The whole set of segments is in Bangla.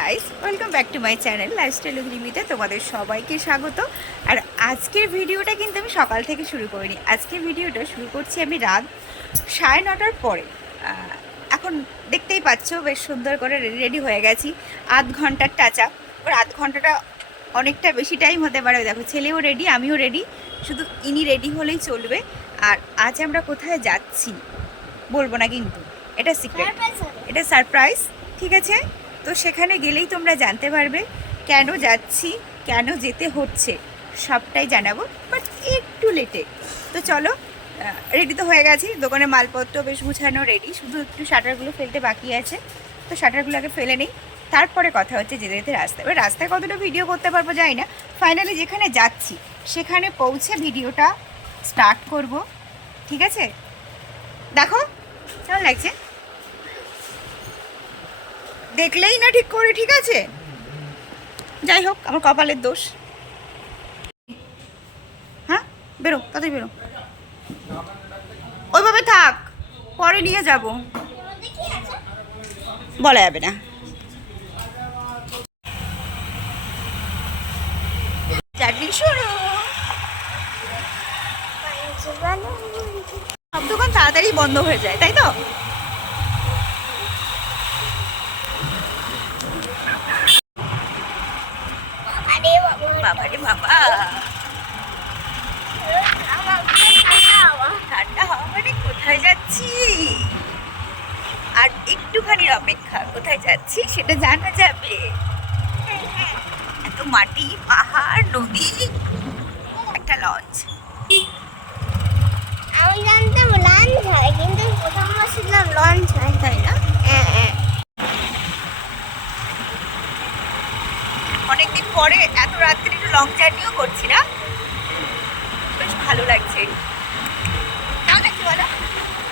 Guys welcome back to my channel lifestyle লিমিতে তোমাদের সবাইকে স্বাগত। আর আজকের ভিডিওটা কিন্তু আমি সকাল থেকে শুরু করিনি। আজকের ভিডিওটা শুরু করছি আমি রাত সাড়ে নটার পরে। এখন দেখতেই পাচ্ছ বেশ সুন্দর করে রেডি রেডি হয়ে গেছি। আধ ঘণ্টার টাচা ওর আধ ঘন্টাটা অনেকটা বেশি টাইম হতে পারে। দেখো ছেলেও রেডি আমিও রেডি শুধু ইনি রেডি হলেই চলবে। আর আজ আমরা কোথায় যাচ্ছি? বলব না কিন্তু। এটা সিক্রেট এটা সারপ্রাইজ ঠিক আছে? তো সেখানে গেলেই তোমরা জানতে পারবে কেন যাচ্ছি, কেন যেতে হচ্ছে, সবটাই জানাব বাট একটু লেটে তো চলো রেডি তো হয়ে গেছি, দোকানে মালপত্র বেশ গুছানো রেডি শুধু একটু শাটারগুলো ফেলতে বাকি আছে। তো শাটারগুলো আগে ফেলে নেই, তারপরে কথা হচ্ছে যেতে যেতে রাস্তায়। এবার রাস্তায় কতটা ভিডিও করতে পারব যাই না। ফাইনালি যেখানে যাচ্ছি, সেখানে পৌঁছে ভিডিওটা স্টার্ট করব। ঠিক আছে? দেখো, কেমন লাগছে? দেখলেই না ঠিক করে ঠিক আছে? যাই হোক আমার কপালের দোষ। হ্যাঁ? বেরো তাড়াতাড়ি বেরো। ওইভাবে থাক পরে নিয়ে যাব। বলা যাবে না। চাটনি শুরু। সব দোকান তাড়াতাড়ি বন্ধ হয়ে যায় তাই তো? বাবারে বাবা ঠান্ডা হাওয়া মানে কোথায় যাচ্ছি? আর একটুখানি অপেক্ষা কোথায় যাচ্ছি সেটা জানা যাবে। এত মাটি পাহাড় নদী একটা লঞ্চ আমি জানতাম লঞ্চ হয় কিন্তু প্রথম বলছিলাম লঞ্চ হয়। তাই না হ্যাঁ হ্যাঁ অনেকদিন পরে এত রাত্রি একটু লং জার্নিও করছি না। বেশ ভালো লাগছে। কেমন লাগছে বলো?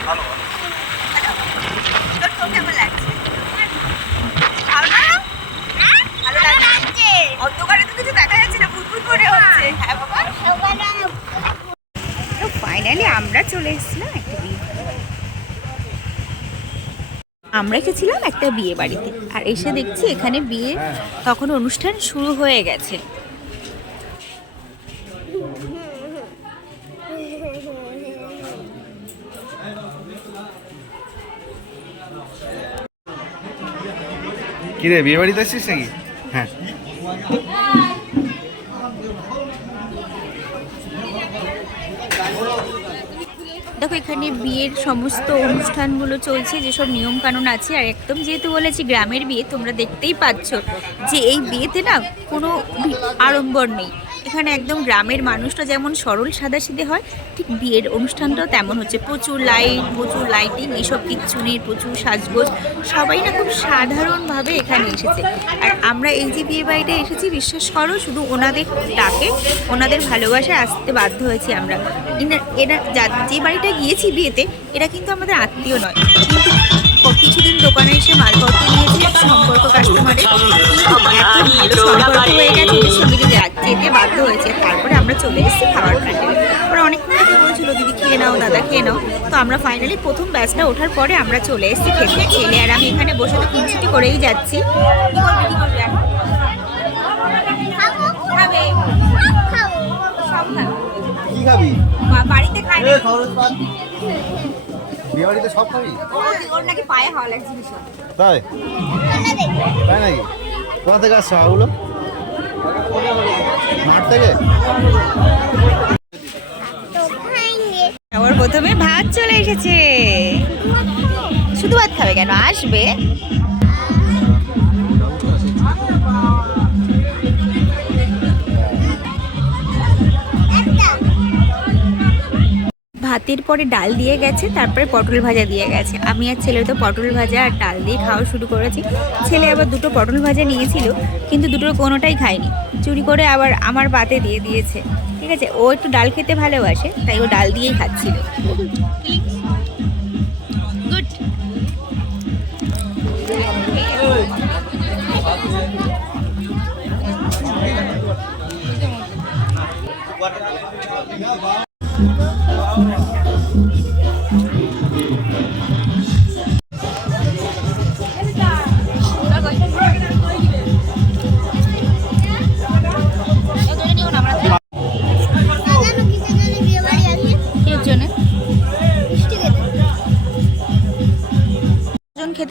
ভালো? তোর তোর কেমন লাগছে? ভালো। লাগছে? অন্ধকারে তো কিছু দেখা যাচ্ছে না করে হচ্ছে। হ্যাঁ বাবা। ফাইনালি আমরা চলে এসেছিলাম। আমরা এসেছিলাম একটা বিয়ে বাড়িতে। আর এসে দেখছি এখানে বিয়ে তখন অনুষ্ঠান শুরু হয়ে গেছে। কিরে, বিয়ে বাড়িতে আসছিস নাকি? হ্যাঁ। দেখো, এখানে বিয়ের সমস্ত অনুষ্ঠানগুলো চলছে, যেসব নিয়ম কানুন আছে। আর একদম যেহেতু বলেছি গ্রামের বিয়ে, তোমরা দেখতেই পাচ্ছ যে এই বিয়েতে না কোনো আড়ম্বর নেই। এখানে একদম গ্রামের মানুষটা যেমন সরল সাদাসিধে হয়, ঠিক বিয়ের অনুষ্ঠানটাও তেমন হচ্ছে। প্রচুর লাইট প্রচুর লাইটিং এসব কিচ্ছু প্রচুর সাজগোজ, সবাই না খুব সাধারণভাবে এখানে এসেছে। আর আমরা এই যে বিয়ে বাড়িতে এসেছি, বিশ্বাস করো, শুধু ওনাদের ডাকে, ওনাদের ভালোবাসায় আসতে বাধ্য হয়েছি আমরা। এরা যা- বাড়িটা গিয়েছি বিয়েতে, এরা কিন্তু আমাদের আত্মীয় নয়। কিন্তু কিছুদিন দোকানে এসে মালপত্র নিয়েছে, সম্পর্ক কাস্টমারের এত ভালো সম্পর্ক হয়ে গেছে সঙ্গে যে যা- যেতে চলে এসেছি খাবার প্যান্ডেলে ওরা অনেকক্ষণ থেকে বলছিল দিদি খেয়ে নাও দাদা খেয়ে নাও। তো আমরা ফাইনালি প্রথম ব্যাচটা ওঠার পরে আমরা চলে এসেছি খেতে। ছেলে আর আমি এখানে বসে তো কিনছুটি করেই যাচ্ছি। বাড়িতে খাই সব খাবি? ওর- নাকি পায়ে হাওয়া লাগছে তাই? তাই নাকি? কোথা থেকে আসছে মাঠ প্রথমে ভাত চলে এসেছে। শুধু ভাত খাবে কেন? আসবে? ভাতের পরে ডাল দিয়ে গেছে, তারপরে পটল ভাজা দিয়ে গেছে। আমি আর ছেলে তো পটল ভাজা আর ডাল দিয়ে খাওয়া শুরু করেছি। ছেলে আবার দুটো পটল ভাজা নিয়েছিল, কিন্তু দুটোর কোনোটাই খায়নি। চুরি করে আবার আমার পাতে দিয়ে দিয়েছে। ঠিক আছে, ও একটু ডাল খেতে ভালোবাসে, তাই ও ডাল দিয়েই খাচ্ছিল।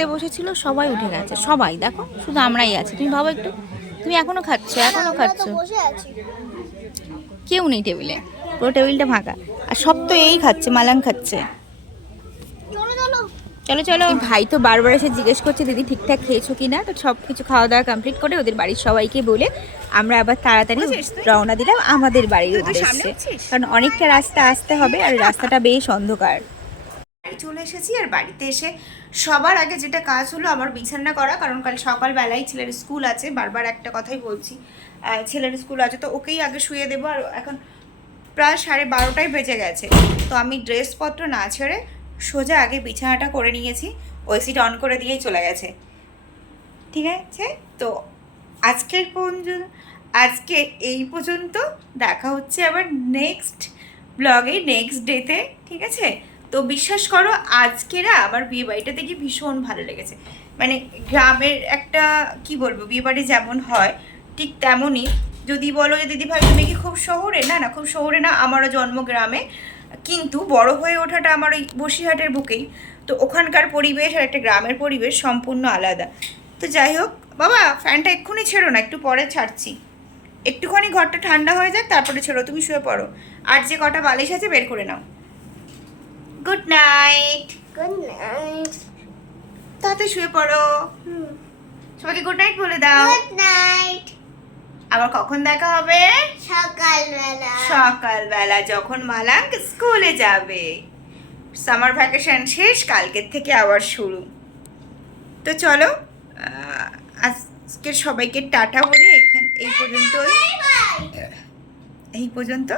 গুড ছিল সবাই উঠে গেছে। সবাই দেখো শুধু আমরাই আছি। তুমি ভাবো একটু তুমি এখনও খাচ্ছ এখনও খাচ্ছ। তো বসে আছি। কেউ নেই টেবিলে পুরো টেবিলটা ফাঁকা। আর সব তো এই খাচ্ছে মালাং খাচ্ছে। চলো চলো। ভাই তো বারবার এসে জিজ্ঞেস করছে দিদি ঠিকঠাক খেয়েছো কি না? তো সব কিছু খাওয়া দাওয়া কমপ্লিট করে ওদের বাড়ির সবাইকে বলে আমরা আবার তাড়াতাড়ি রওনা দিলাম আমাদের বাড়ির উদ্দেশ্যে। কারণ অনেকটা রাস্তা আসতে হবে আর রাস্তাটা বেশ অন্ধকার। চলে এসেছি আর বাড়িতে এসে সবার আগে যেটা কাজ হলো আমার বিছানা করা, কারণ কাল সকালবেলায় ছেলের স্কুল আছে, বারবার একটা কথাই বলছি। ছেলের স্কুল আছে, তো ওকেই আগে শুয়ে দেবো আর এখন প্রায় সাড়ে বারোটাই বেজে গেছে। তো আমি ড্রেসপত্র না ছেড়ে সোজা আগে বিছানাটা করে নিয়েছি, ওই সিট অন করে দিয়েই চলে গেছে। ঠিক আছে? তো আজকের পর্যন্ত, আজকে এই পর্যন্ত, দেখা হচ্ছে আবার নেক্সট ব্লগে নেক্সট ডেতে ঠিক আছে? তো বিশ্বাস করো আজকে না আমার বিয়ে বাড়িটা দেখে ভীষণ ভালো লেগেছে। মানে গ্রামের একটা, কি বলব বিয়ে বাড়ি যেমন হয়, ঠিক তেমনই। যদি বলো যে দিদি ভাই তুমি কি খুব শহরে? না না, খুব শহরে না, আমারও জন্ম গ্রামে। কিন্তু বড় হয়ে ওঠাটা আমার ওই বসিরহাটের বুকেই। তো ওখানকার পরিবেশ আর একটা গ্রামের পরিবেশ সম্পূর্ণ আলাদা। তো যাই হোক, বাবা, ফ্যানটা এক্ষুনি ছেড়ো না, একটু পরে ছাড়ছি। একটুখানি ঘরটা ঠান্ডা হয়ে যাক, তারপরে ছেড়ো, তুমি শুয়ে পড়ো। আর যে কটা বালিশ আছে, বের করে নাও। গুড নাইট গুড নাইট তাতে শুয়ে পড়ো। সবাইকে গুড নাইট বলে দাও। গুড নাইট আবার কখন দেখা হবে? সকালবেলা। সকালবেলা যখন মালাঙ্ক স্কুলে যাবে। সামার ভ্যাকেশন শেষ কালকের থেকে আবার শুরু। তো চলো আজকে সবাইকে টাটা বলে এখান এই পর্যন্ত এই পর্যন্ত।